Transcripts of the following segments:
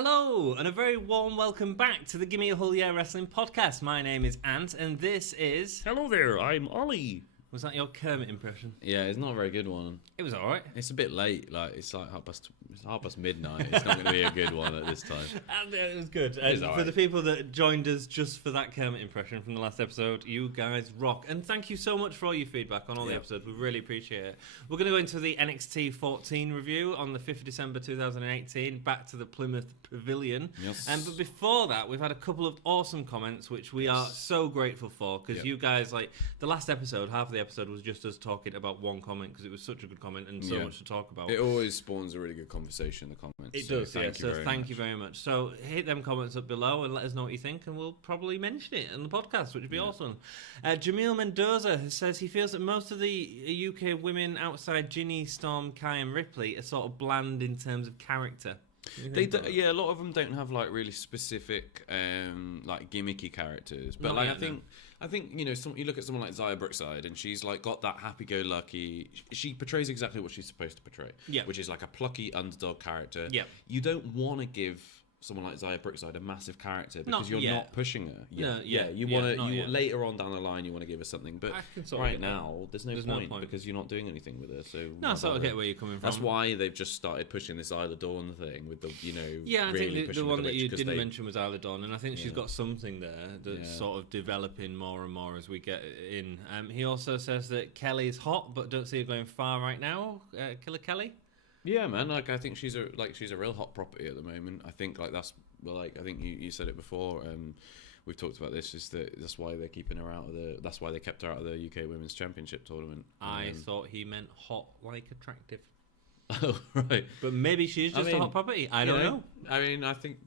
Hello, and a very warm welcome back to the Gimme a Whole Year Wrestling podcast. My name is Ant, and this is... Hello there, I'm Ollie. Was that your Kermit impression? Yeah, it's not a very good one. It was alright. It's a bit late, it's like half past midnight. It's not going to be a good one at this time. And it was good. It was For the people that joined us just for that Kermit impression from the last episode, you guys rock. And thank you so much for all your feedback on all the episodes. We really appreciate it. We're going to go into the NXT 14 review on the 5th of December 2018, back to the Plymouth Pavilion. Yes. But before that, we've had a couple of awesome comments, which we are so grateful for, because you guys, like, the last episode, half of the episode was just us talking about one comment, because it was such a good comment and so much to talk about. It always spawns a really good conversation in the comments. It does, yeah. So thank you very much. So hit them comments up below and let us know what you think, and we'll probably mention it in the podcast, which would be awesome. Jamil Mendoza says he feels that most of the UK women outside Ginny, Storm, Kai and Ripley are sort of bland in terms of character. A lot of them don't have like really specific, like gimmicky characters. But I think you know, you look at someone like Xia Brookside, and she's like got that happy-go-lucky. She portrays exactly what she's supposed to portray, which is like a plucky underdog character. Yeah, you don't want to give someone like Xia Brookside a massive character because you're not pushing her. You want to. Later on down the line, you want to give her something, but right now there's no point because you're not doing anything with her. So I sort of get where you're coming from. That's why they've just started pushing this Isla Dawn thing with the I think the one that you didn't mention was Isla Dawn, and I think she's got something there that's sort of developing more and more as we get in. He also says that Kelly's hot, but don't see her going far right now. Killer Kelly. Yeah, man. Like I think she's a real hot property at the moment. I think I think you said it before. We've talked about this. Is that that's why they're keeping her out of the. That's why they kept her out of the UK Women's Championship tournament. I thought he meant hot like attractive. Oh right, but maybe she's just a hot property. I don't know. I mean, I think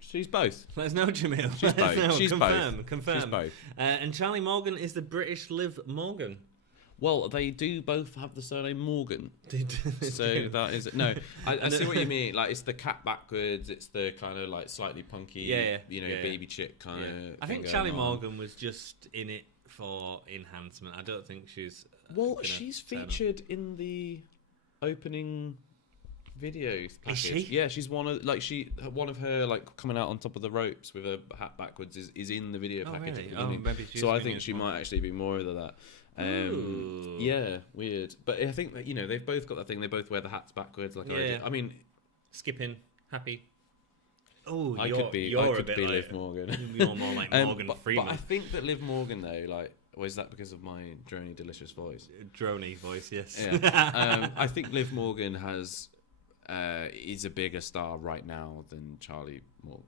she's both. Let us know, Jamil. She's both. She's confirm. She's both. And Charlie Morgan is the British Liv Morgan. Well, they do both have the surname Morgan. So that is no. I see what you mean. Like it's the cat backwards. It's the kind of like slightly punky, baby chick kind of. I think Charlie Morgan was just in it for enhancement. I don't think she's. Well, she's featured in the opening video package. Is she? Yeah, she's one of her like coming out on top of the ropes with her hat backwards is in the video package. Really? Maybe she's so I think she might actually be more of that. Yeah, weird. But I think that they've both got that thing. They both wear the hats backwards. Like I mean, skipping, happy. Oh, I could be Liv Morgan. You're more like Morgan Freeman. But I think that Liv Morgan though, or is that because of my drony delicious voice? Drony voice, yes. Yeah. I think Liv Morgan is a bigger star right now than Charlie Morgan.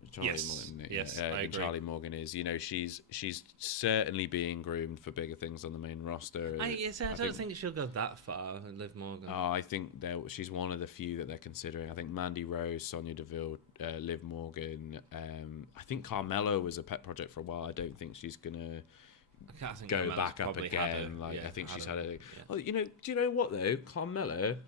Yes, I agree. Charlie Morgan is. She's certainly being groomed for bigger things on the main roster. I don't think she'll go that far, Liv Morgan. I think she's one of the few that they're considering. I think Mandy Rose, Sonya Deville, Liv Morgan. I think Carmella was a pet project for a while. I don't think she's gonna go back up again. I think she's had a. Yeah. Oh, do you know what though? Carmella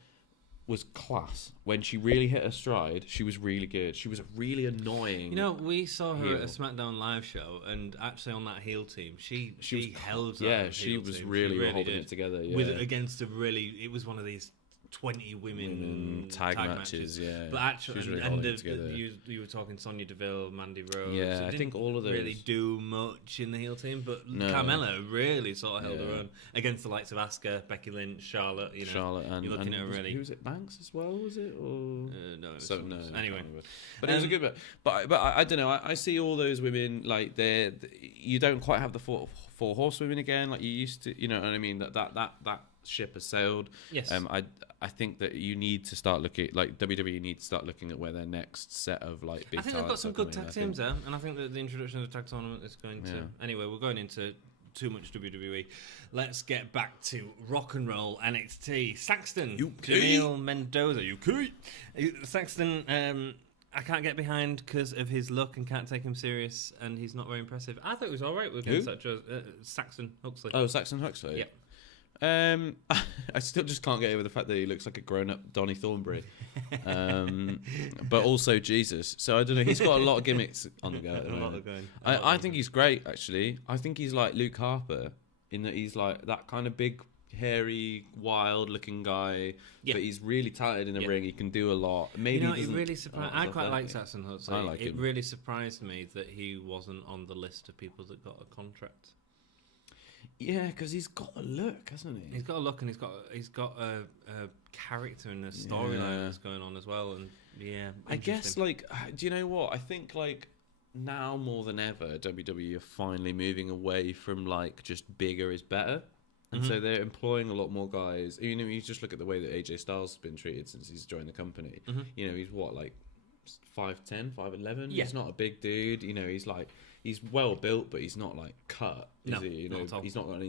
was class. When she really hit her stride, she was really good. She was really annoying. We saw her at a SmackDown live show, and actually on that heel team, she held that. Yeah, she was really holding it together. Yeah. It was one of these 20 women tag matches. Yeah, but actually, really you were talking Sonya Deville, Mandy Rose. Yeah, I think all of those really do much in the heel team, but Carmella really sort of held her own against the likes of Asuka, Becky Lynch, Charlotte. Charlotte, and you're looking at really. Who was it? Banks as well, was it? Or no. No. Anyway, but it was a good bit. But I don't know. I see all those women like you don't quite have the four horsewomen again like you used to. You know what I mean? That ship has sailed. Yes. I think that you need to start looking like WWE needs to start looking at where their next set of like big. I think they've got some good tag teams there, and I think that the introduction of the tag tournament is going to. Anyway, we're going into too much WWE. Let's get back to rock and roll NXT. Saxton, Jamil Mendoza, Saxton. I can't get behind because of his look and can't take him serious, and he's not very impressive. I thought he was all right with Saxon Huxley. Oh, Saxon Huxley. Yep. I still just can't get over the fact that he looks like a grown-up Donny Thornberry, but also Jesus. So I don't know. He's got a lot of gimmicks on the go at the moment. I think he's great. Actually, I think he's like Luke Harper in that he's like that kind of big hairy, wild-looking guy, but he's really talented in the ring. He can do a lot. Maybe it really surprised. I quite like Saxon Huxley. I like him. It really surprised me that he wasn't on the list of people that got a contract. Yeah, because he's got a look, hasn't he? He's got a look, and he's got a character and a storyline that's going on as well. And I guess do you know what? I think now more than ever, WWE are finally moving away from just bigger is better, and so they're employing a lot more guys. You just look at the way that AJ Styles has been treated since he's joined the company. He's what 5'10", 5'11". Yeah. He's not a big dude. He's well built, but he's not cut, is he? He's not got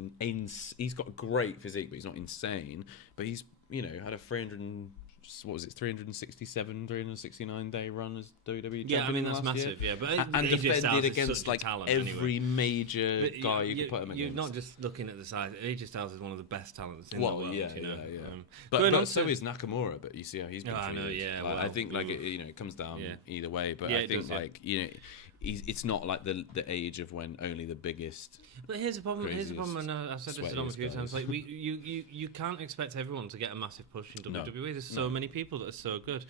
he's got a great physique, but he's not insane. But he's had a 367, 369 day run as WWE. Yeah, I mean that's massive. Year. But and defended against every anyway. Major guy you could put him against. You're not just looking at the size. AJ Styles is one of the best talents in the world. Yeah. But so is Nakamura. But you see how he's been treated. I know. Yeah. I think it comes down either way. But I think it's not like the age of when only the biggest. But here's the problem. And I've said this to Dom a few times. You can't expect everyone to get a massive push in WWE. There's so many people that are so good.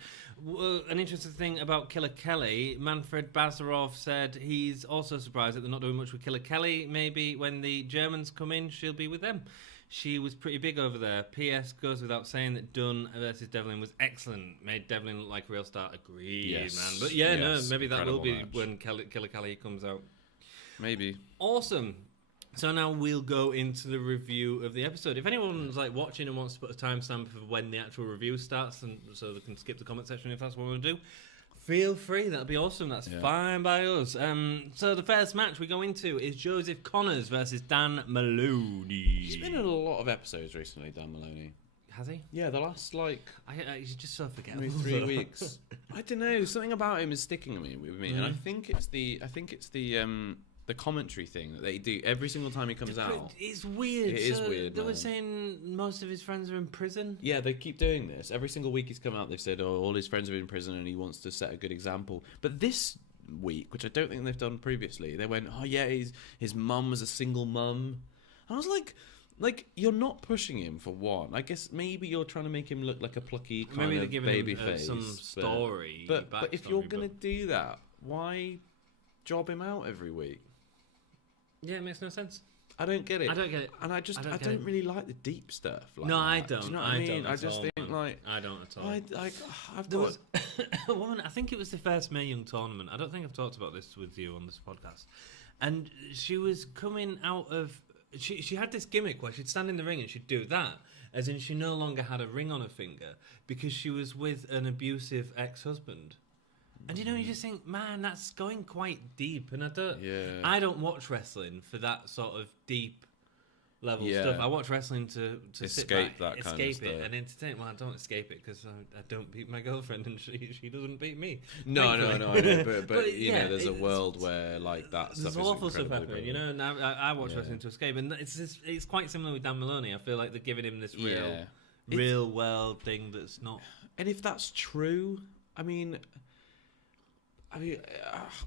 An interesting thing about Killer Kelly, Manfred Bazarov said he's also surprised that they're not doing much with Killer Kelly. Maybe when the Germans come in, she'll be with them. She was pretty big over there. P.S. goes without saying that Dunn versus Devlin was excellent. Made Devlin look like a real star. Agreed, man. But maybe that will be when Killer Kelly comes out. Maybe. Awesome. So now we'll go into the review of the episode. If anyone's watching and wants to put a timestamp for when the actual review starts, and so they can skip the comment section if that's what we want to do, feel free. That'll be awesome. That's fine by us. So the first match we go into is Joseph Connors versus Dan Maloney. He's been in a lot of episodes recently, Dan Maloney. Has he? Yeah, the last he's just so forgettable. 3 weeks. I don't know. Something about him is sticking with me, and I think it's the commentary thing that they do every single time he comes out. It's weird. It is weird. They were saying most of his friends are in prison. Yeah, they keep doing this. Every single week he's come out, they've said, all his friends are in prison and he wants to set a good example. But this week, which I don't think they've done previously, they went, his mum was a single mum. And I was like, you're not pushing him for one. I guess maybe you're trying to make him look like a plucky kind of baby face. Some story. But if you're going to do that, why job him out every week? Yeah, it makes no sense. I don't get it. And I don't really like the deep stuff. I don't. Do you know what I mean? I just think I don't at all. There was a woman. I think it was the first Mae Young tournament. I don't think I've talked about this with you on this podcast. And she was coming out of. She had this gimmick where she'd stand in the ring and she'd do that, as in she no longer had a ring on her finger because she was with an abusive ex-husband. And you just think, man, that's going quite deep. And I don't watch wrestling for that sort of deep level stuff. I watch wrestling to escape that kind of stuff and entertain. Well, I don't escape it because I don't beat my girlfriend and she doesn't beat me. No, I know. But there's a world where that stuff is awful stuff happening. Prevalent. And I watch wrestling to escape, and it's quite similar with Dan Maloney. I feel like they're giving him this real world thing that's not. And if that's true, I mean,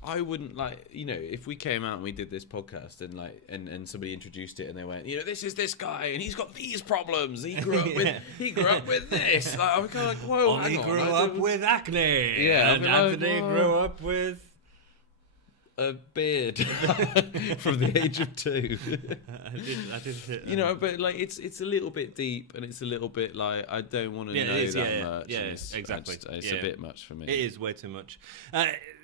I wouldn't if we came out and we did this podcast and and somebody introduced it and they went, this is this guy and he's got these problems. He grew up with this. I'm kind of whoa. He grew up with acne. Yeah, and Anthony grew up with a beard from the age of 2. I did hit, but it's a little bit deep and it's a little bit I don't want to know that much. Yeah, exactly. It's a bit much for me. It is way too much.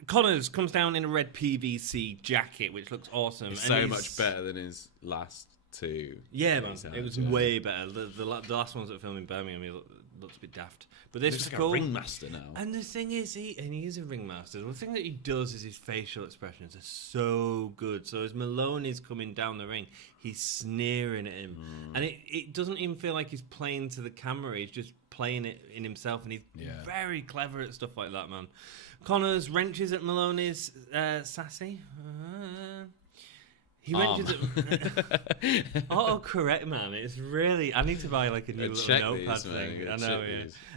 Connors comes down in a red PVC jacket, which looks awesome. It's so much better than his last 2. Yeah, man. It was way better. The last ones that filmed in Birmingham, he looked a bit daft. But this is cool. A ringmaster now. And the thing is, he is a ringmaster. The thing that he does is his facial expressions are so good. So as Maloney's coming down the ring, he's sneering at him. And it doesn't even feel like he's playing to the camera. He's just playing it in himself. And he's very clever at stuff like that, man. Connors wrenches at Maloney's sassy. He mentions it. Oh, correct, man. It's really. I need to buy like a new little notepad thing. I know,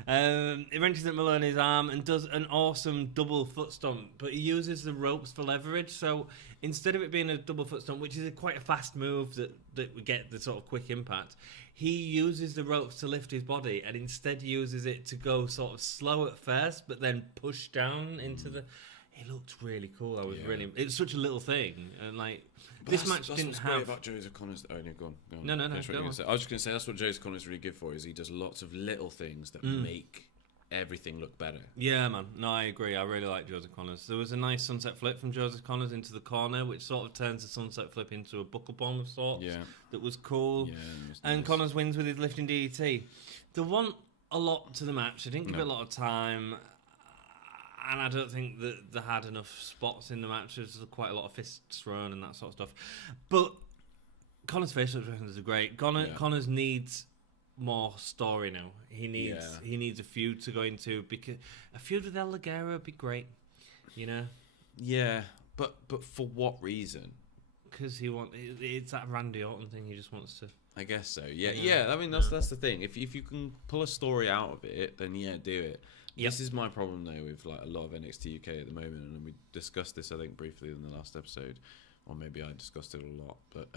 yeah. He wrenches at Maloney's arm and does an awesome double foot stomp, but he uses the ropes for leverage. So instead of it being a double foot stomp, which is quite a fast move that we get the sort of quick impact, he uses the ropes to lift his body and instead uses it to go sort of slow at first, but then push down into the. It looked really cool. It's such a little thing, and like but this match didn't have. Great about Joseph Connors. Oh, no, go on. No. I was just going to say that's what Joseph Connors is really good for. Is he does lots of little things that make everything look better. Yeah, man. No, I agree. I really like Joseph Connors. There was a nice sunset flip from Joseph Connors into the corner, which sort of turns the sunset flip into a buckle bomb of sorts. Yeah, that was cool. Yeah, and nice. Connors wins with his lifting DDT. There wasn't a lot to the match. I didn't give it a lot of time. And I don't think that they had enough spots in the match. There's quite a lot of fists thrown and that sort of stuff. But Connors' facial expressions are great. Connors needs more story now. He needs a feud to go into, because a feud with El Ligero would be great. You know? Yeah, but for what reason? Because it's that Randy Orton thing. He just wants to. I guess so. Yeah. I mean, that's the thing. If you can pull a story out of it, then do it. Yep. This is my problem though with like a lot of NXT UK at the moment, and we discussed this I think briefly in the last episode, or maybe I discussed it a lot. But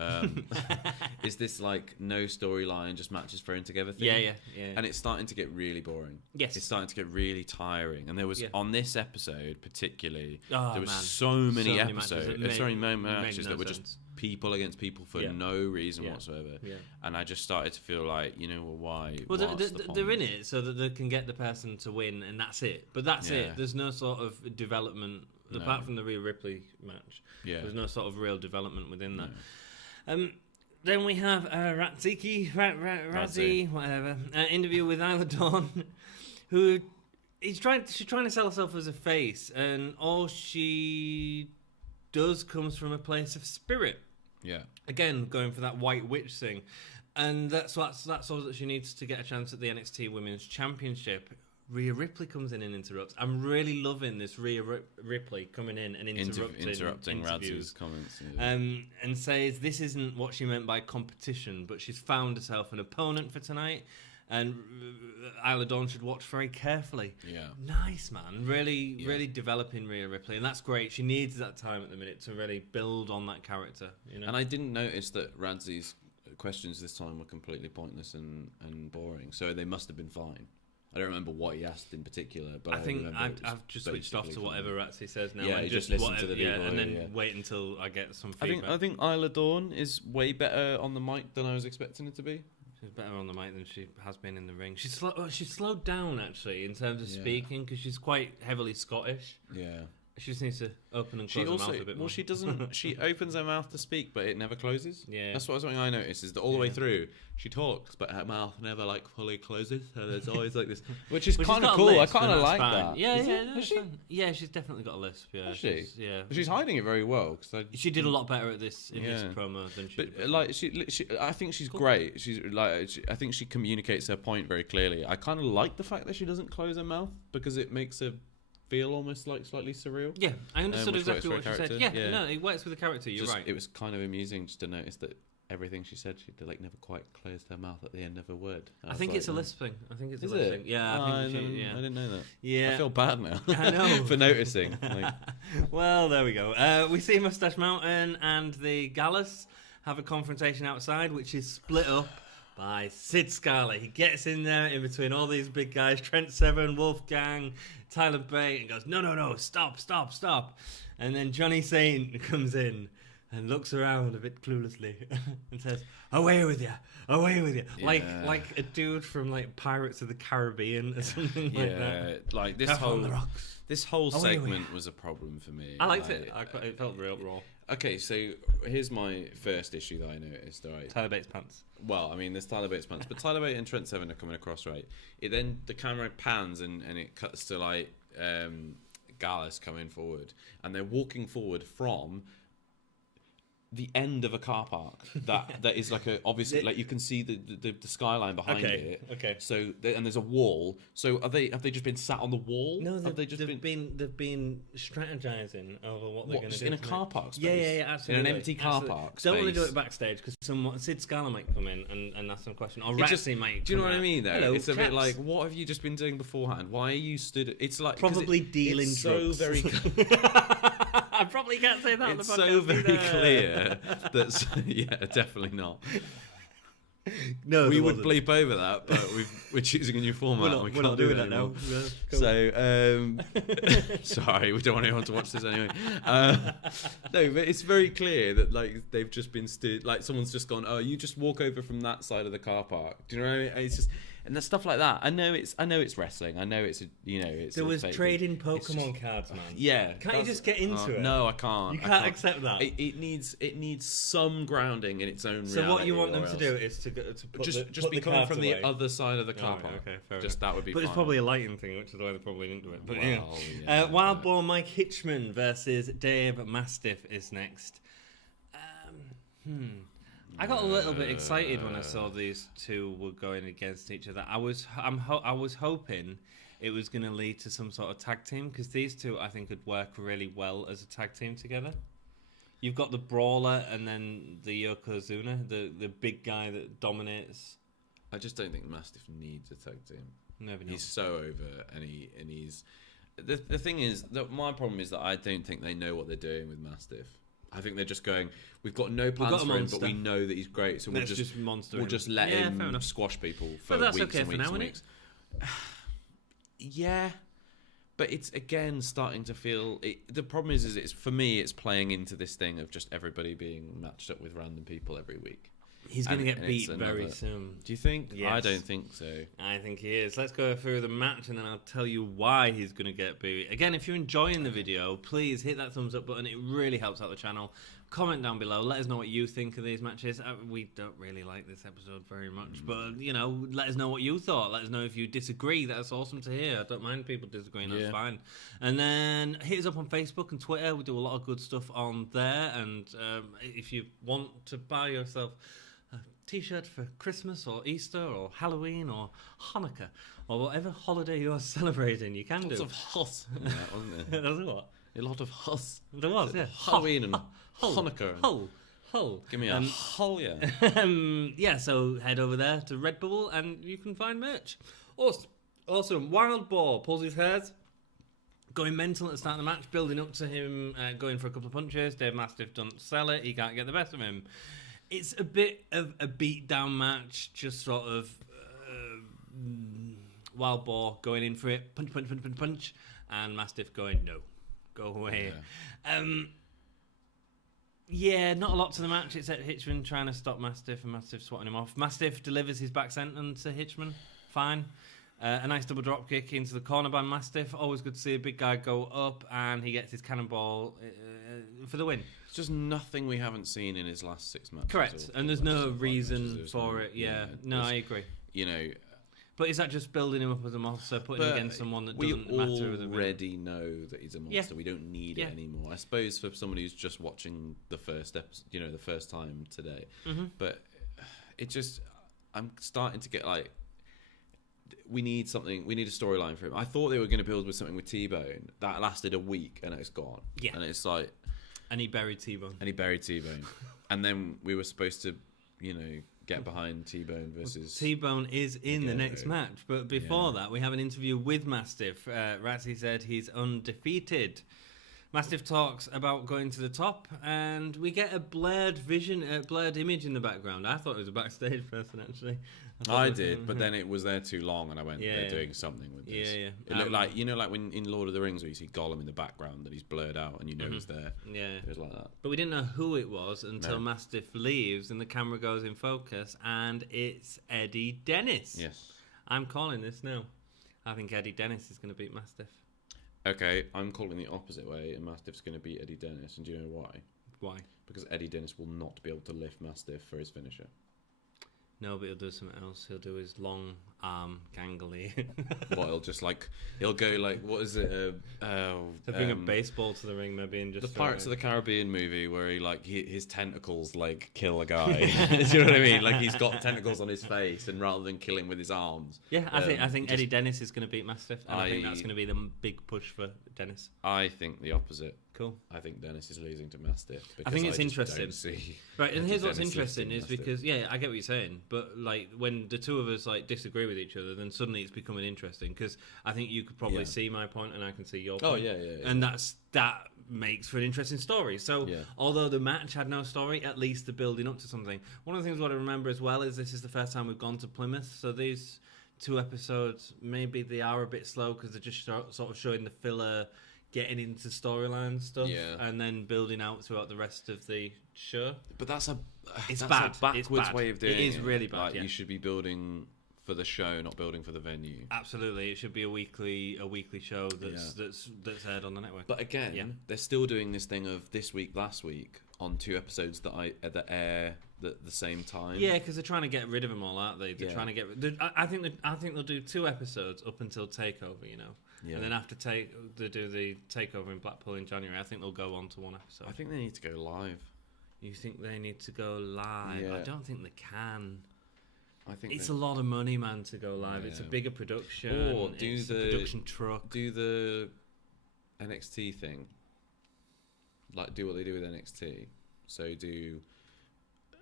is this like no storyline, just matches thrown together thing? Yeah. And it's starting to get really boring. Yes, it's starting to get really tiring. And there was on this episode particularly, there was so many episodes, matches that were just people against people for no reason whatsoever. Yeah. And I just started to feel like, why? Well, they're in it so that they can get the person to win, and that's it. But that's it. There's no sort of development apart from the Reah Ripley match. Yeah. There's no sort of real development within that. No. Then we have Razzie, whatever, interview with Isla Dawn, who she's trying to sell herself as a face, and all she does comes from a place of spirit. Yeah. Again, going for that white witch thing. And that's all that she needs to get a chance at the NXT Women's Championship. Reah Ripley comes in and interrupts. I'm really loving this Reah Ripley coming in and interrupting Razzie's comments. And says this isn't what she meant by competition, but she's found herself an opponent for tonight. And Isla Dawn should watch very carefully. Yeah. Nice, man. Really developing Reah Ripley. And that's great. She needs that time at the minute to really build on that character. And I didn't notice that Radzie's questions this time were completely pointless and boring. So they must have been fine. I don't remember what he asked in particular, but I think I've just switched off to whatever Razzie says now. Yeah, and just listen to the people. And then wait until I get some feedback. I think Isla Dawn is way better on the mic than I was expecting it to be. She's better on the mic than she has been in the ring. She's slowed down actually in terms of speaking, because she's quite heavily Scottish. Yeah. She just needs to open and close her mouth a bit more. Well, she doesn't. She opens her mouth to speak, but it never closes. Yeah. That's something I noticed, is that all the way through, she talks, but her mouth never like fully closes. So there's always like this, which is kind of cool. I kind of like that. Yeah, she's definitely got a lisp. Yeah, is she? Yeah. She's hiding it very well. She did a lot better at this in this promo than she. But did like she, I think she's great. She's like, I think she communicates her point very clearly. I kind of like the fact that she doesn't close her mouth, because it makes her feel almost like slightly surreal. Yeah, I understood exactly what she said. Yeah, no, it works with the character. You're right. It was kind of amusing just to notice that everything she said, she like never quite closed her mouth at the end of a word. I think it's a lisp thing. I think it's a lisp thing. Yeah, I didn't know that. Yeah, I feel bad now. I know for noticing. Well, there we go. We see Mustache Mountain and the Gallus have a confrontation outside, which is split up by Sid Scarlett. He gets in there in between all these big guys, Trent Seven, Wolfgang, Tyler Bate, and goes, no, stop. And then Johnny Saint comes in and looks around a bit cluelessly and says, away with you. Yeah. Like a dude from like Pirates of the Caribbean or something like that. Like this whole segment was a problem for me. I liked it. It felt real raw. Okay, so here's my first issue that I noticed. All right, Tyler Bates' pants. Well, I mean, there's Tyler Bates' pants, but Tyler Bate and Trent Seven are coming across, right? The camera pans and it cuts to like Gallus coming forward, and they're walking forward from the end of a car park that is like obviously like you can see the skyline behind it. Okay. So and there's a wall. So have they just been sat on the wall? No, they've been strategizing over what they're going to do in a car park space. Yeah, absolutely. In an empty car park. Don't want to do it backstage because Sid Scala might come in and ask some question, or Ratsy might. Do you know what I mean? Though Hello, it's a bit like, what have you just been doing beforehand? Why are you stood? It's like probably dealing it's drugs. So very. I probably can't say that on the It's podcast. so very clear that yeah, definitely not. No, we would bleep over that, but we're choosing a new format. We're not doing that now. Yeah, cool. So, sorry, we don't want anyone to watch this anyway. No, but it's very clear that like they've just been like someone's just gone. Oh, you just walk over from that side of the car park. Do you know what I mean? It's just. And there's stuff like that. I know it's wrestling. I know it's it's. There was trading Pokemon cards, man. Yeah. Can't you just get into it? No, I can't. You can't accept that. It needs some grounding in its own reality. So what you want them to do is to put just be coming from the other side of the car park. Okay, fair just enough. That would be. But fine. it's probably a lighting thing, which is why they probably didn't do it. But yeah, Wild Boar Mike Hitchman versus Dave Mastiff is next. I got a little bit excited when I saw these two were going against each other. I was hoping it was going to lead to some sort of tag team, because these two I think could work really well as a tag team together. You've got the brawler and then the Yokozuna, the big guy that dominates. I just don't think Mastiff needs a tag team. Maybe not. He's so over, and he's the thing is that my problem is that I don't think they know what they're doing with Mastiff. I think they're just going, we've got no plans for him, but we know that he's great, so we'll just let him squash people for weeks and weeks and weeks. Yeah, but it's again starting to feel. The problem is it's for me, it's playing into this thing of just everybody being matched up with random people every week. He's going to get beat very soon. Do you think? Yes. I don't think so. I think he is. Let's go through the match and then I'll tell you why he's going to get beat. Again, if you're enjoying the video, please hit that thumbs up button. It really helps out the channel. Comment down below. Let us know what you think of these matches. We don't really like this episode very much, but, let us know what you thought. Let us know if you disagree. That's awesome to hear. I don't mind people disagreeing. That's fine. And then hit us up on Facebook and Twitter. We do a lot of good stuff on there. And if you want to buy yourself T-shirt for Christmas or Easter or Halloween or Hanukkah or whatever holiday you're celebrating, you can do. Lots of huss in that, wasn't there? There was what? A lot of huss. There was, yeah. Halloween and Hanukkah. Hull. Give me a hull, yeah. Yeah, so head over there to Redbubble and you can find merch. Awesome. Wild Boar pulls his hairs, going mental at the start of the match, building up to him going for a couple of punches. Dave Mastiff doesn't sell it. He can't get the best of him. It's a bit of a beat-down match, just sort of Wild Boar going in for it, punch, and Mastiff going, no, go away. Yeah. Not a lot to the match, except Hitchman trying to stop Mastiff and Mastiff swatting him off. Mastiff delivers his back sentence to Hitchman, fine. A nice double drop kick into the corner by Mastiff. Always good to see a big guy go up, and he gets his cannonball for the win. It's just nothing we haven't seen in his last 6 matches. Correct, and there's no reason for it. Yeah, no, I agree. But is that just building him up as a monster, putting him against someone that doesn't matter? We already know that he's a monster. Yeah. We don't need it anymore. I suppose for somebody who's just watching the first episode, the first time today. Mm-hmm. But it just, I'm starting to get like, we need something. We need a storyline for him. I thought they were going to build with something with T-Bone that lasted a week and it's gone. Yeah, and it's like, and he buried T-Bone. And then we were supposed to, get behind T-Bone versus... T-Bone is in the next match. But before that, we have an interview with Mastiff. Ratsy said he's undefeated. Mastiff talks about going to the top, and we get a blurred image in the background. I thought it was a backstage person, actually. I did, but then it was there too long, and I went, they're doing something with this. Yeah. It looked like, like when in Lord of the Rings, where you see Gollum in the background, and he's blurred out, and he's there. Yeah. It was like that. But we didn't know who it was until Mastiff leaves, and the camera goes in focus, and it's Eddie Dennis. Yes. I'm calling this now. I think Eddie Dennis is going to beat Mastiff. Okay, I'm calling the opposite way, and Mastiff's going to beat Eddie Dennis, and do you know why? Why? Because Eddie Dennis will not be able to lift Mastiff for his finisher. No, but he'll do something else. He'll do his long arm gangly. What, he'll go like, what is it? So bring a baseball to the ring, maybe, and just the Pirates of the Caribbean movie where his tentacles like kill a guy. Do you know what I mean? Like he's got tentacles on his face, and rather than killing with his arms. Yeah, I think Eddie Dennis is going to beat Mastiff, and I think that's going to be the big push for Dennis. I think the opposite. Cool. I think Dennis is losing to Mastiff. I think it's interesting. Right, and here's what's interesting is because, I get what you're saying, but like when the two of us like disagree with each other, then suddenly it's becoming interesting because I think you could probably see my point and I can see your point. Oh, yeah. And that makes for an interesting story. So although the match had no story, at least the building up to something. One of the things what I remember as well is this is the first time we've gone to Plymouth, so these 2 episodes, maybe they are a bit slow because they're just sort of showing the filler, getting into storyline stuff, and then building out throughout the rest of the show. But that's a backwards way of doing it. It is really bad. Like, you should be building for the show, not building for the venue. Absolutely, it should be a weekly show that's aired on the network. But again, they're still doing this thing of this week, last week on 2 episodes that air at the same time. Yeah, because they're trying to get rid of them all, aren't they? They're trying to get. I think they'll do 2 episodes up until Takeover. You know. Yeah. And then after they do the takeover in Blackpool in January, I think they'll go on to 1 episode. I think they need to go live. You think they need to go live? Yeah. I don't think they can. I think it's a lot of money, man, to go live. It's a bigger production. Or a production truck. Do the NXT thing. Like, do what they do with NXT. So do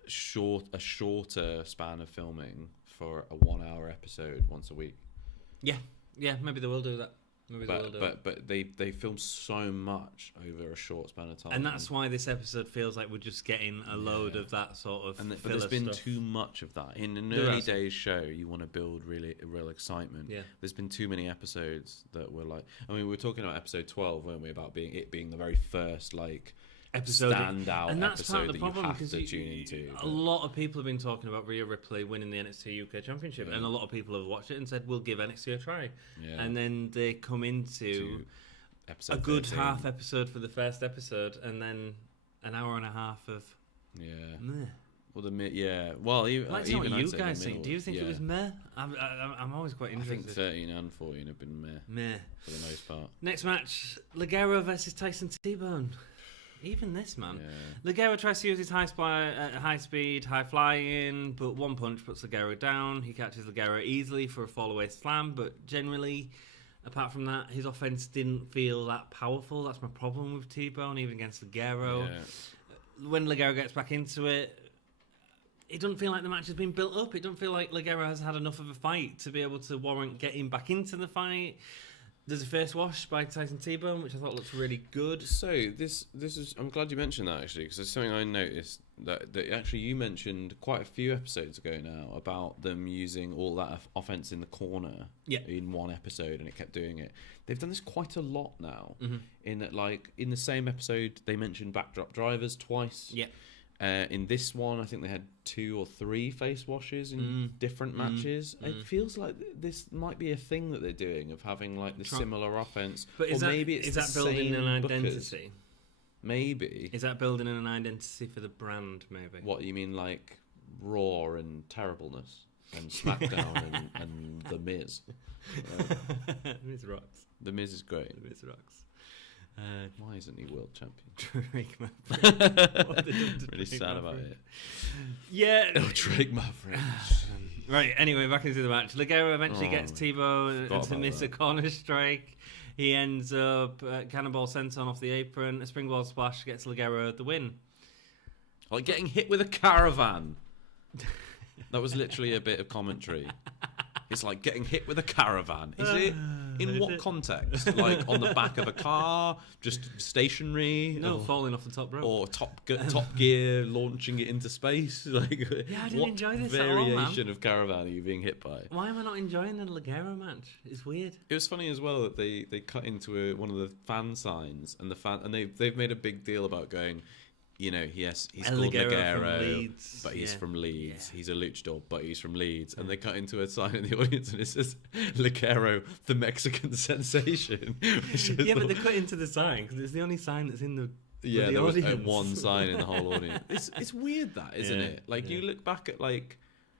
a shorter span of filming for a 1-hour episode once a week. Yeah, maybe they will do that. But they film so much over a short span of time, and that's why this episode feels like we're just getting a load of that sort of. But there's been too much of that in an early days show. You want to build real excitement. Yeah, there's been too many episodes that were like. I mean, we were talking about episode 12, weren't we? About being the very first episode standout, and that's episode part of the problem because tune into. A lot of people have been talking about Rhea Ripley winning the NXT UK Championship, and a lot of people have watched it and said we'll give NXT a try. Yeah. And then they come into a good 13. Half episode for the first episode, and then an hour and a half of meh. Well, Well, even what you guys think. Do you think it was meh? I'm always quite interested. I think 13 and 14 have been meh for the most part. Next match: Ligero versus Tyson T-Bone. Even this, man. Yeah. Ligero tries to use his high speed, high flying, but one punch puts Ligero down. He catches Ligero easily for a fall-away slam, but generally, apart from that, his offense didn't feel that powerful. That's my problem with T-Bone, even against Ligero. Yeah. When Ligero gets back into it doesn't feel like the match has been built up. It doesn't feel like Ligero has had enough of a fight to be able to warrant getting back into the fight. There's a face wash by Tyson T-Bone, which I thought looks really good. So this is. I'm glad you mentioned that actually, because there's something I noticed that actually you mentioned quite a few episodes ago now about them using all that offense in the corner in one episode, and it kept doing it. They've done this quite a lot now. Mm-hmm. In that, in the same episode, they mentioned backdrop drivers twice. Yeah. In this one, I think they had 2 or 3 face washes in different matches. It feels like this might be a thing that they're doing of having the similar offense. But is that building an identity? Maybe. Is that building an identity for the brand? Maybe. What you mean, like Raw and terribleness, and SmackDown and The Miz? Miz rocks. The Miz is great. The Miz rocks. Why isn't he world champion? Drake Maverick. Really sad about it. Yeah. Oh, Drake Maverick. Right, anyway, back into the match. Ligero eventually gets T-Bone to miss a corner strike. He ends up Cannonball Senton off the apron. A springboard splash gets Ligero the win. Like getting hit with a caravan. That was literally a bit of commentary. It's like getting hit with a caravan. Is it? In what context? Like on the back of a car, just stationary? No, falling off the top rope. Or Top Gear launching it into space? I didn't enjoy this at all, man. What variation of caravan are you being hit by? Why am I not enjoying the Ligero match? It's weird. It was funny as well that they cut into one of the fan signs, and they've made a big deal about going, he's called Ligero, but he's from Leeds. Yeah. He's a luchador, but he's from Leeds. And they cut into a sign in the audience, and it says Ligero, the Mexican sensation. But they cut into the sign because it's the only sign that's in the there was one sign in the whole audience. It's weird that, isn't it? You look back at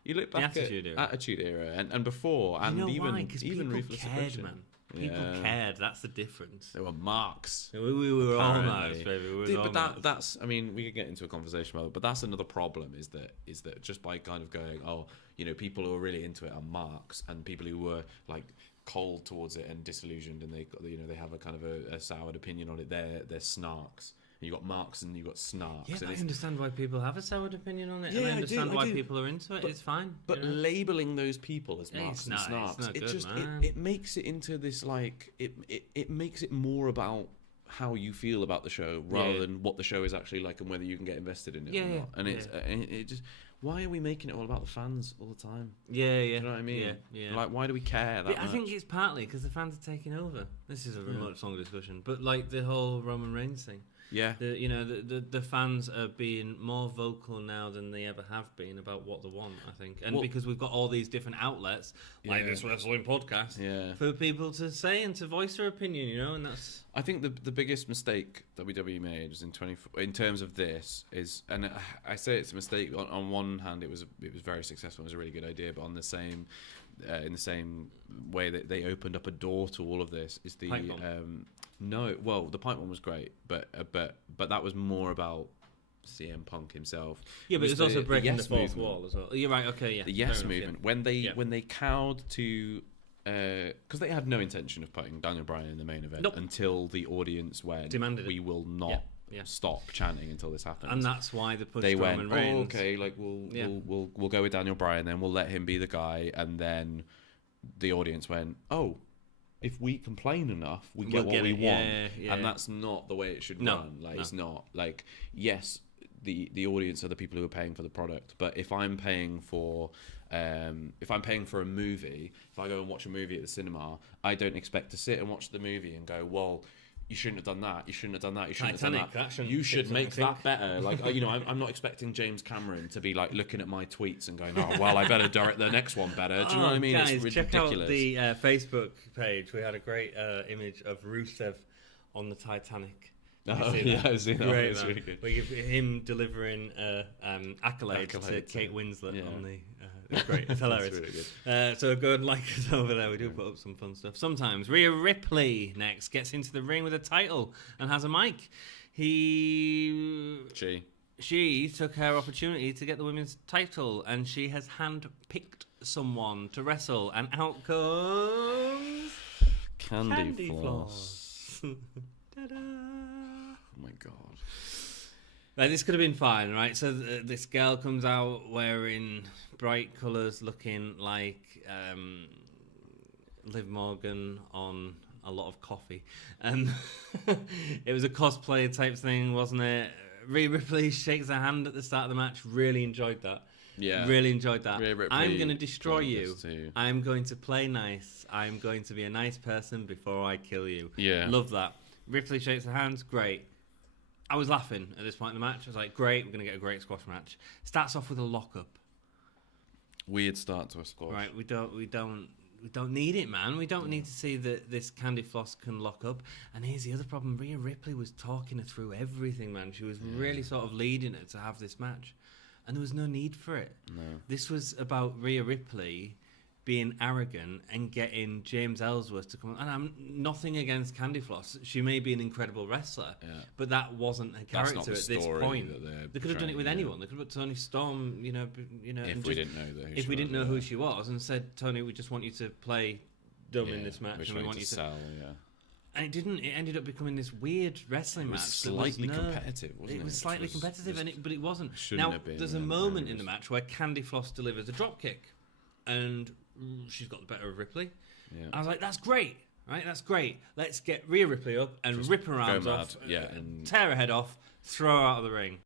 You look back at Attitude Era and before, and even Ruthless Aggression. Man. People cared. That's the difference. They were marks. We were all marks, baby. That's. I mean, we could get into a conversation about it, but that's another problem. Is that just by kind of going, people who are really into it are marks, and people who were like cold towards it and disillusioned, and they have a kind of a soured opinion on it. They're snarks. You got marks and you got snarks. Yeah, I understand why people have a soured opinion on it, and I understand why people are into it. It's fine. But labelling those people as marks and snarks, it makes it into this like it makes it more about how you feel about the show rather than what the show is actually like and whether you can get invested in it or not. And it just. Why are we making it all about the fans all the time? Yeah. You know what I mean? Yeah. Like, why do we care that much? I think it's partly because the fans are taking over. This is a much longer discussion, but like the whole Roman Reigns thing. Yeah. The fans are being more vocal now than they ever have been about what they want, I think. And because we've got all these different outlets, like this wrestling podcast, for people to say and to voice their opinion, and that's... I think the biggest mistake WWE made was in terms of this is, and I say it's a mistake, on one hand it was very successful, it was a really good idea, but on the same... in the same way that they opened up a door to all of this is the the pipe one was great, but that was more about CM Punk himself. Yeah, but it's also breaking the fourth wall as well. You're right. Okay, yeah. The Yes movement when they cowed to because they had no intention of putting Daniel Bryan in the main event until the audience demanded we will not. Yeah. Stop chanting until this happens, and that's why they Roman Reigns. Okay, like we'll go with Daniel Bryan, then we'll let him be the guy, and then the audience went, if we complain enough, we get what we want, and that's not the way it should run. Like it's not like yes, the audience are the people who are paying for the product, but if I'm paying for a movie, if I go and watch a movie at the cinema, I don't expect to sit and watch the movie and go, well, you shouldn't have done that. You shouldn't have done that. You shouldn't have done that. You should make that better. Like, I'm not expecting James Cameron to be like looking at my tweets and going, "Oh, well, I better direct the next one better." Do you know what I mean? Guys, it's ridiculous. Check out the Facebook page. We had a great image of Rusev on the Titanic. I've seen that. Great, it's really good. We give him delivering accolades to Kate Winslet on the. It's great. It's hilarious. Really good. So go and like us over there. We do put up some fun stuff. Sometimes Rhea Ripley next gets into the ring with a title and has a mic. She took her opportunity to get the women's title, and she has hand-picked someone to wrestle, and out comes Candy Floss. Ta-da! Oh my god. Like, this could have been fine, right? So this girl comes out wearing bright colours, looking like Liv Morgan on a lot of coffee. It was a cosplay type thing, wasn't it? Rhea Ripley shakes her hand at the start of the match. Really enjoyed that. Yeah. Really enjoyed that. I'm going to destroy you. I'm going to play nice. I'm going to be a nice person before I kill you. Yeah. Love that. Ripley shakes her hands. Great. I was laughing at this point in the match. I was like, great, we're going to get a great squash match. Starts off with a lockup. Weird start to a squash. Right, we don't need it, man. We don't need to see that this Candy Floss can lock up. And here's the other problem. Rhea Ripley was talking her through everything, man. She was really sort of leading her to have this match. And there was no need for it. No. This was about Rhea Ripley being arrogant and getting James Ellsworth to come on. And I'm nothing against Candy Floss. She may be an incredible wrestler, but that wasn't her character at this point. They could have done it with anyone. They could have put Toni Storm, if we didn't know who she was, and said, Tony, we just want you to play dumb in this match, and we want you to sell. And it didn't. It ended up becoming this weird wrestling match. Slightly competitive, wasn't it? It was slightly competitive, but it wasn't. Now, there's a moment in the match where Candy Floss delivers a dropkick, and she's got the better of Ripley. Yeah. I was like, that's great, right? That's great. Let's get Rhea Ripley up and just rip her arms off, and tear her head off, throw her out of the ring.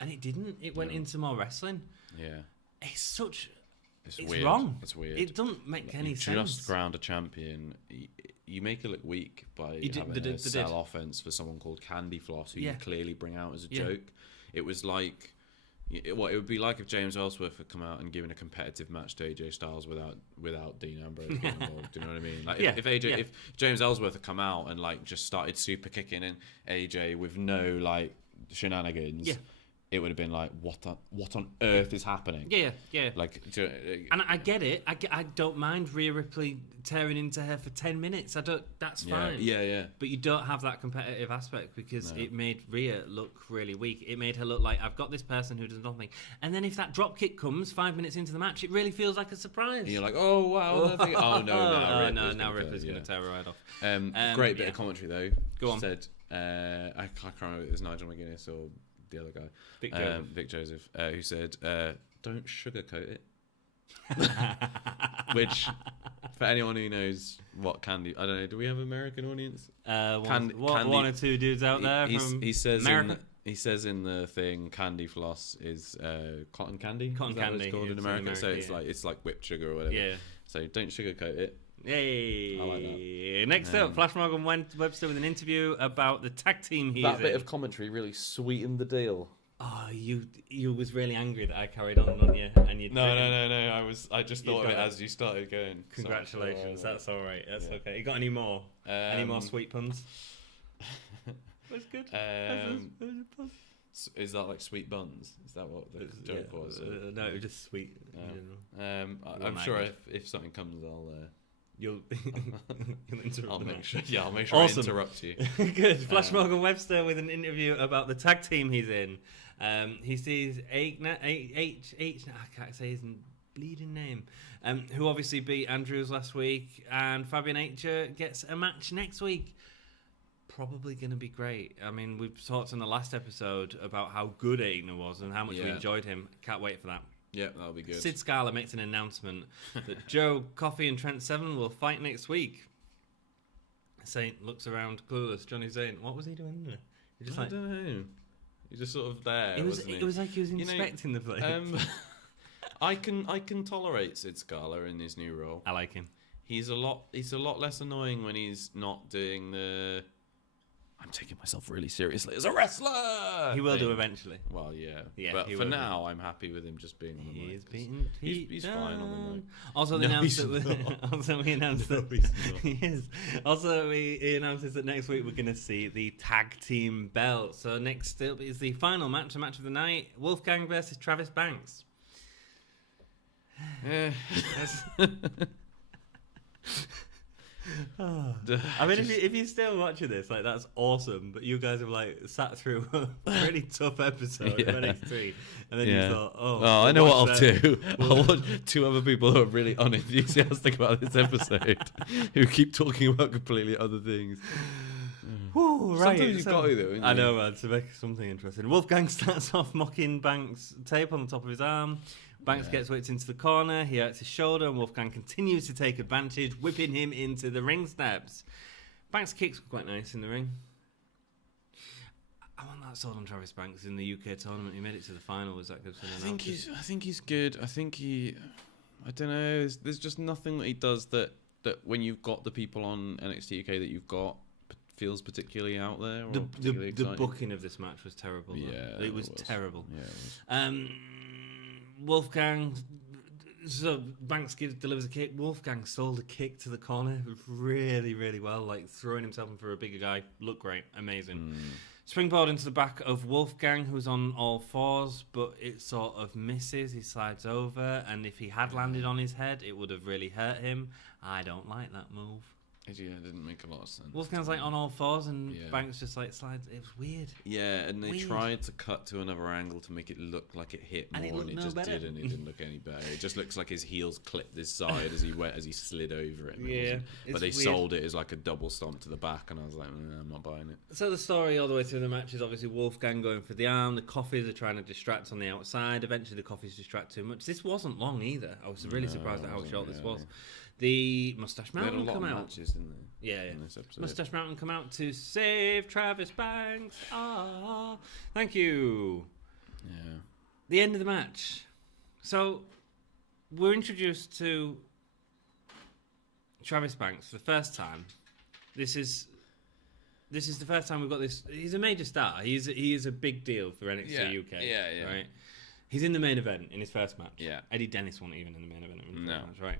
And it didn't. It went into more wrestling. Yeah. It's weird. Wrong. It's weird. It doesn't make any sense. Just ground a champion. You make it look weak by having a sell offense for someone called Candy Floss, who you clearly bring out as a joke. It was like... it would be like if James Ellsworth had come out and given a competitive match to AJ Styles without Dean Ambrose getting involved. Do you know what I mean? Like if James Ellsworth had come out and like just started super kicking in AJ with no like shenanigans, it would have been like, what on earth is happening? Yeah. Like, and I get it. I don't mind Rhea Ripley tearing into her for 10 minutes. That's fine. Yeah. But you don't have that competitive aspect because it made Rhea look really weak. It made her look like, I've got this person who does nothing. And then if that drop kick comes 5 minutes into the match, it really feels like a surprise. And you're like, oh, wow. Now Ripley's going to tear her right off. Great bit of commentary, though. Go on. Said, I can't remember if it was Nigel McGuinness or the other guy. Vic Joseph, who said, don't sugarcoat it. Which, for anyone who knows what Candy... I don't know, do we have an American audience? Candy, one or two dudes out there he says America. He says in the thing, Candy Floss is cotton candy. Cotton candy. What it's called in America. So it's like whipped sugar or whatever. Yeah. So don't sugarcoat it. Yay! I like that. Next up, Flash Morgan Webster with an interview about the tag team he's That bit of commentary really sweetened the deal. Oh, you was really angry that I carried on, weren't you? And you No. I just thought of it as you started going. Congratulations, that's all right. That's okay. You got any more? Any more sweet puns? That's good. Is that like sweet buns? Is that what the joke was? No, it was just sweet. I'm sure if something comes, You'll interrupt. I'll make sure. Yeah, I'll make sure awesome. I interrupt you. Good. Flash Morgan Webster with an interview about the tag team he's in. He sees I can't say his bleeding name. Who obviously beat Andrews last week, and Fabian Aichner gets a match next week. Probably going to be great. I mean, we've talked in the last episode about how good Aichner was and how much we enjoyed him. Can't wait for that. Yeah, that'll be good. Sid Scala makes an announcement that Joe Coffey and Trent Seven will fight next week. Saint looks around, clueless. Johnny Zane, what was he doing there? I don't know. He's just sort of there. It was like he was inspecting the place. I can tolerate Sid Scala in his new role. I like him. He's a lot less annoying when he's not doing the I'm taking myself really seriously as a wrestler. He will do eventually. Well, yeah. But for now, I'm happy with him just being on the mic. He's fine on the mic. Also, we announced that he is. Also, he announces that next week we're going to see the tag team belt. So next up is the final match, the match of the night: Wolfgang versus Travis Banks. I mean, if you're still watching this, like, that's awesome. But you guys have like sat through a really tough episode of NXT, and then you thought, I know what I'll do. I'll watch two other people who are really unenthusiastic about this episode, who keep talking about completely other things. Woo, right. Sometimes you've got to, though. I know, man, to make something interesting. Wolfgang starts off mocking Banks' tape on the top of his arm. Banks gets whipped into the corner, he hurts his shoulder, and Wolfgang continues to take advantage, whipping him into the ring steps. Banks' kicks were quite nice in the ring. I want that sold on Travis Banks in the UK tournament. He made it to the final. Was that good? I think he's good. I don't know. There's just nothing that he does that when you've got the people on NXT UK that you've got feels particularly out there. Or the booking of this match was terrible. Yeah, it was terrible. Yeah, it was. Wolfgang, so Banks delivers a kick. Wolfgang sold a kick to the corner really, really well, like throwing himself in for a bigger guy. Looked great, amazing. Springboard into the back of Wolfgang, who's on all fours, but it sort of misses. He slides over, and if he had landed on his head, it would have really hurt him. I don't like that move. Yeah, it didn't make a lot of sense. Wolfgang's like on all fours, and Banks just like slides. It was weird. Yeah, and they tried to cut to another angle to make it look like it hit more, and it just didn't. It didn't look any better. It just looks like his heels clipped this side as he slid over it. Yeah, but they sold it as like a double stomp to the back, and I was like, I'm not buying it. So the story all the way through the match is obviously Wolfgang going for the arm. The Coffees are trying to distract on the outside. Eventually, the Coffees distract too much. This wasn't long either. I was really surprised at how short this was. The Mustache Mountain come out. Matches, didn't they? Yeah. In this episode. Mustache Mountain come out to save Travis Banks. Thank you. Yeah. The end of the match. So we're introduced to Travis Banks for the first time. This is the first time we've got this. He's a major star. He is a big deal for NXT UK. Yeah. Right. He's in the main event in his first match. Yeah. Eddie Dennis wasn't even in the main event in his first match, right?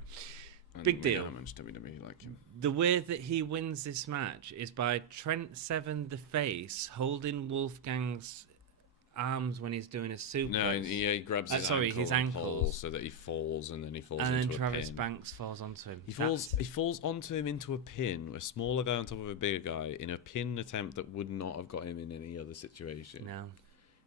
Big deal. How much WWE like him? The way that he wins this match is by Trent Seven, the face, holding Wolfgang's arms when he's doing a suplex. No, he grabs his ankles so that he falls, and then he falls into a pin. And then Travis Banks falls onto him. He falls onto him into a pin, a smaller guy on top of a bigger guy, in a pin attempt that would not have got him in any other situation. No.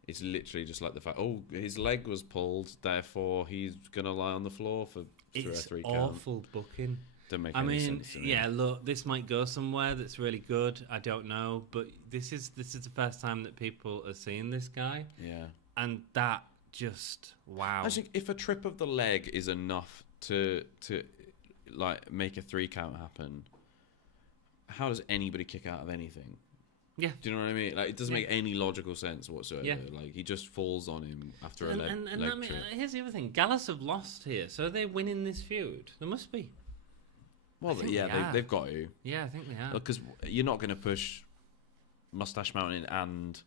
It's literally just like the fact, his leg was pulled, therefore he's going to lie on the floor for a 3 count. It's awful booking. Don't make any sense to me. Yeah, look, this might go somewhere that's really good. I don't know, but this is the first time that people are seeing this guy. Yeah. And that just, wow. Actually, if a trip of the leg is enough to like make a 3 count happen, how does anybody kick out of anything? Yeah. Do you know what I mean? Like, it doesn't make any logical sense whatsoever. Yeah. Like, he just falls on him after a leg trip. Here's the other thing. Gallus have lost here, so are they winning this feud? There must be. Well, they've got to. Yeah, I think they have. Because you're not going to push Mustache Mountain and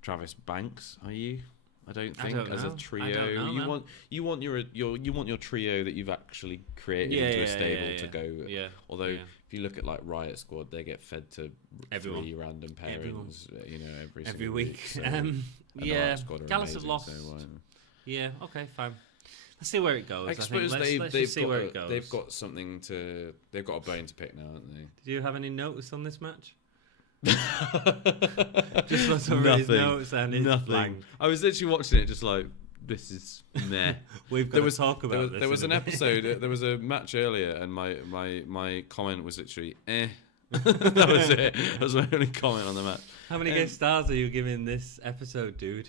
Travis Banks, are you? I don't think as a trio. I don't know, you want your trio that you've actually created into a stable to go. Yeah. Although if you look at like Riot Squad, they get fed to 3 random pairings, every week. So, Gallus have lost. Yeah. Okay. Fine. Let's see where it goes. I suppose they've got something to. They've got a bone to pick now, haven't they? Do you have any notes on this match? Just lots of his notes and his nothing. I was literally watching it, just like, this is meh. We've got to talk about this. There was an episode. There was a match earlier, and my comment was literally, eh. That was it. That was my only comment on the match. How many guest stars are you giving this episode, dude?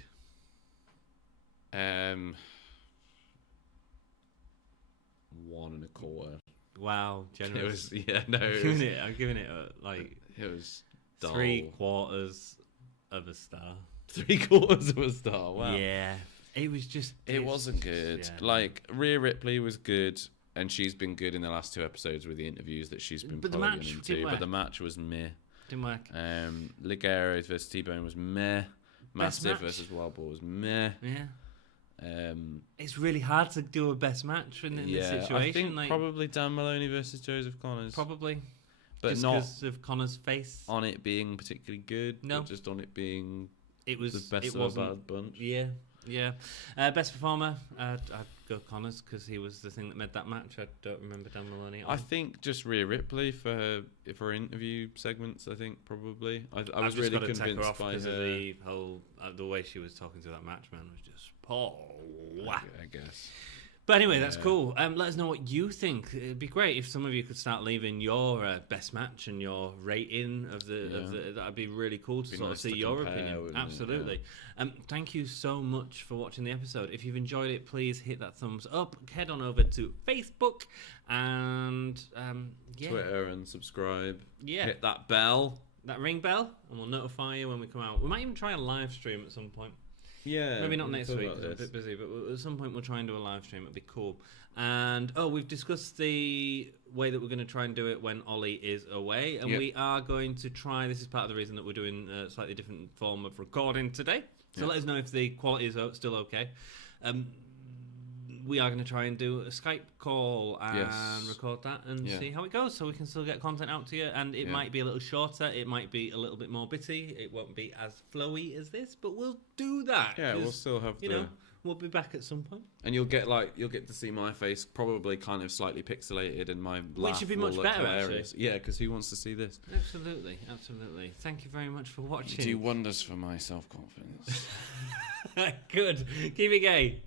1.25. Wow, generous. I'm giving it it was dull. 3/4 of a star. 3/4 of a star. Wow. Yeah, it was just. It wasn't good. Yeah. Like, Reah Ripley was good, and she's been good in the last 2 episodes with the interviews that she's been plugging into. But the match was meh. Didn't work. Ligero versus T-Bone was meh. Mastiff versus Wild Boar was meh. Yeah. It's really hard to do a best match in this situation. I think probably Dan Maloney versus Joseph Connors. Probably. But just not because of Connor's face. On it being particularly good. No. But just on it being the best of a bad bunch. Yeah. Best performer, I'd go Connors because he was the thing that made that match. I don't remember Dan Maloney. I think just Reah Ripley for interview segments. I think probably. I was really convinced by her. The whole the way she was talking to that match, man, was just I guess. But anyway, that's cool. Let us know what you think. It'd be great if some of you could start leaving your best match and your rating of the. That'd be really cool to sort of see your opinion. Absolutely. Thank you so much for watching the episode. If you've enjoyed it, please hit that thumbs up. Head on over to Facebook and Twitter and subscribe. Yeah. Hit that bell. That ring bell, and we'll notify you when we come out. We might even try a live stream at some point. Yeah, maybe not next week. I'm a bit busy, but at some point we'll try and do a live stream. It'd be cool. And we've discussed the way that we're going to try and do it when Ollie is away, and we are going to try. This is part of the reason that we're doing a slightly different form of recording today. So let us know if the quality is still okay. We are going to try and do a Skype call and record that and see how it goes, so we can still get content out to you. And it might be a little shorter, it might be a little bit more bitty, it won't be as flowy as this, but we'll do that. Yeah, we'll still have we'll be back at some point. And you'll get to see my face probably kind of slightly pixelated, and my laugh which would be much better, hilarious. Actually. Yeah, because who wants to see this? Absolutely. Thank you very much for watching. You do wonders for my self-confidence. Good. Keep it gay.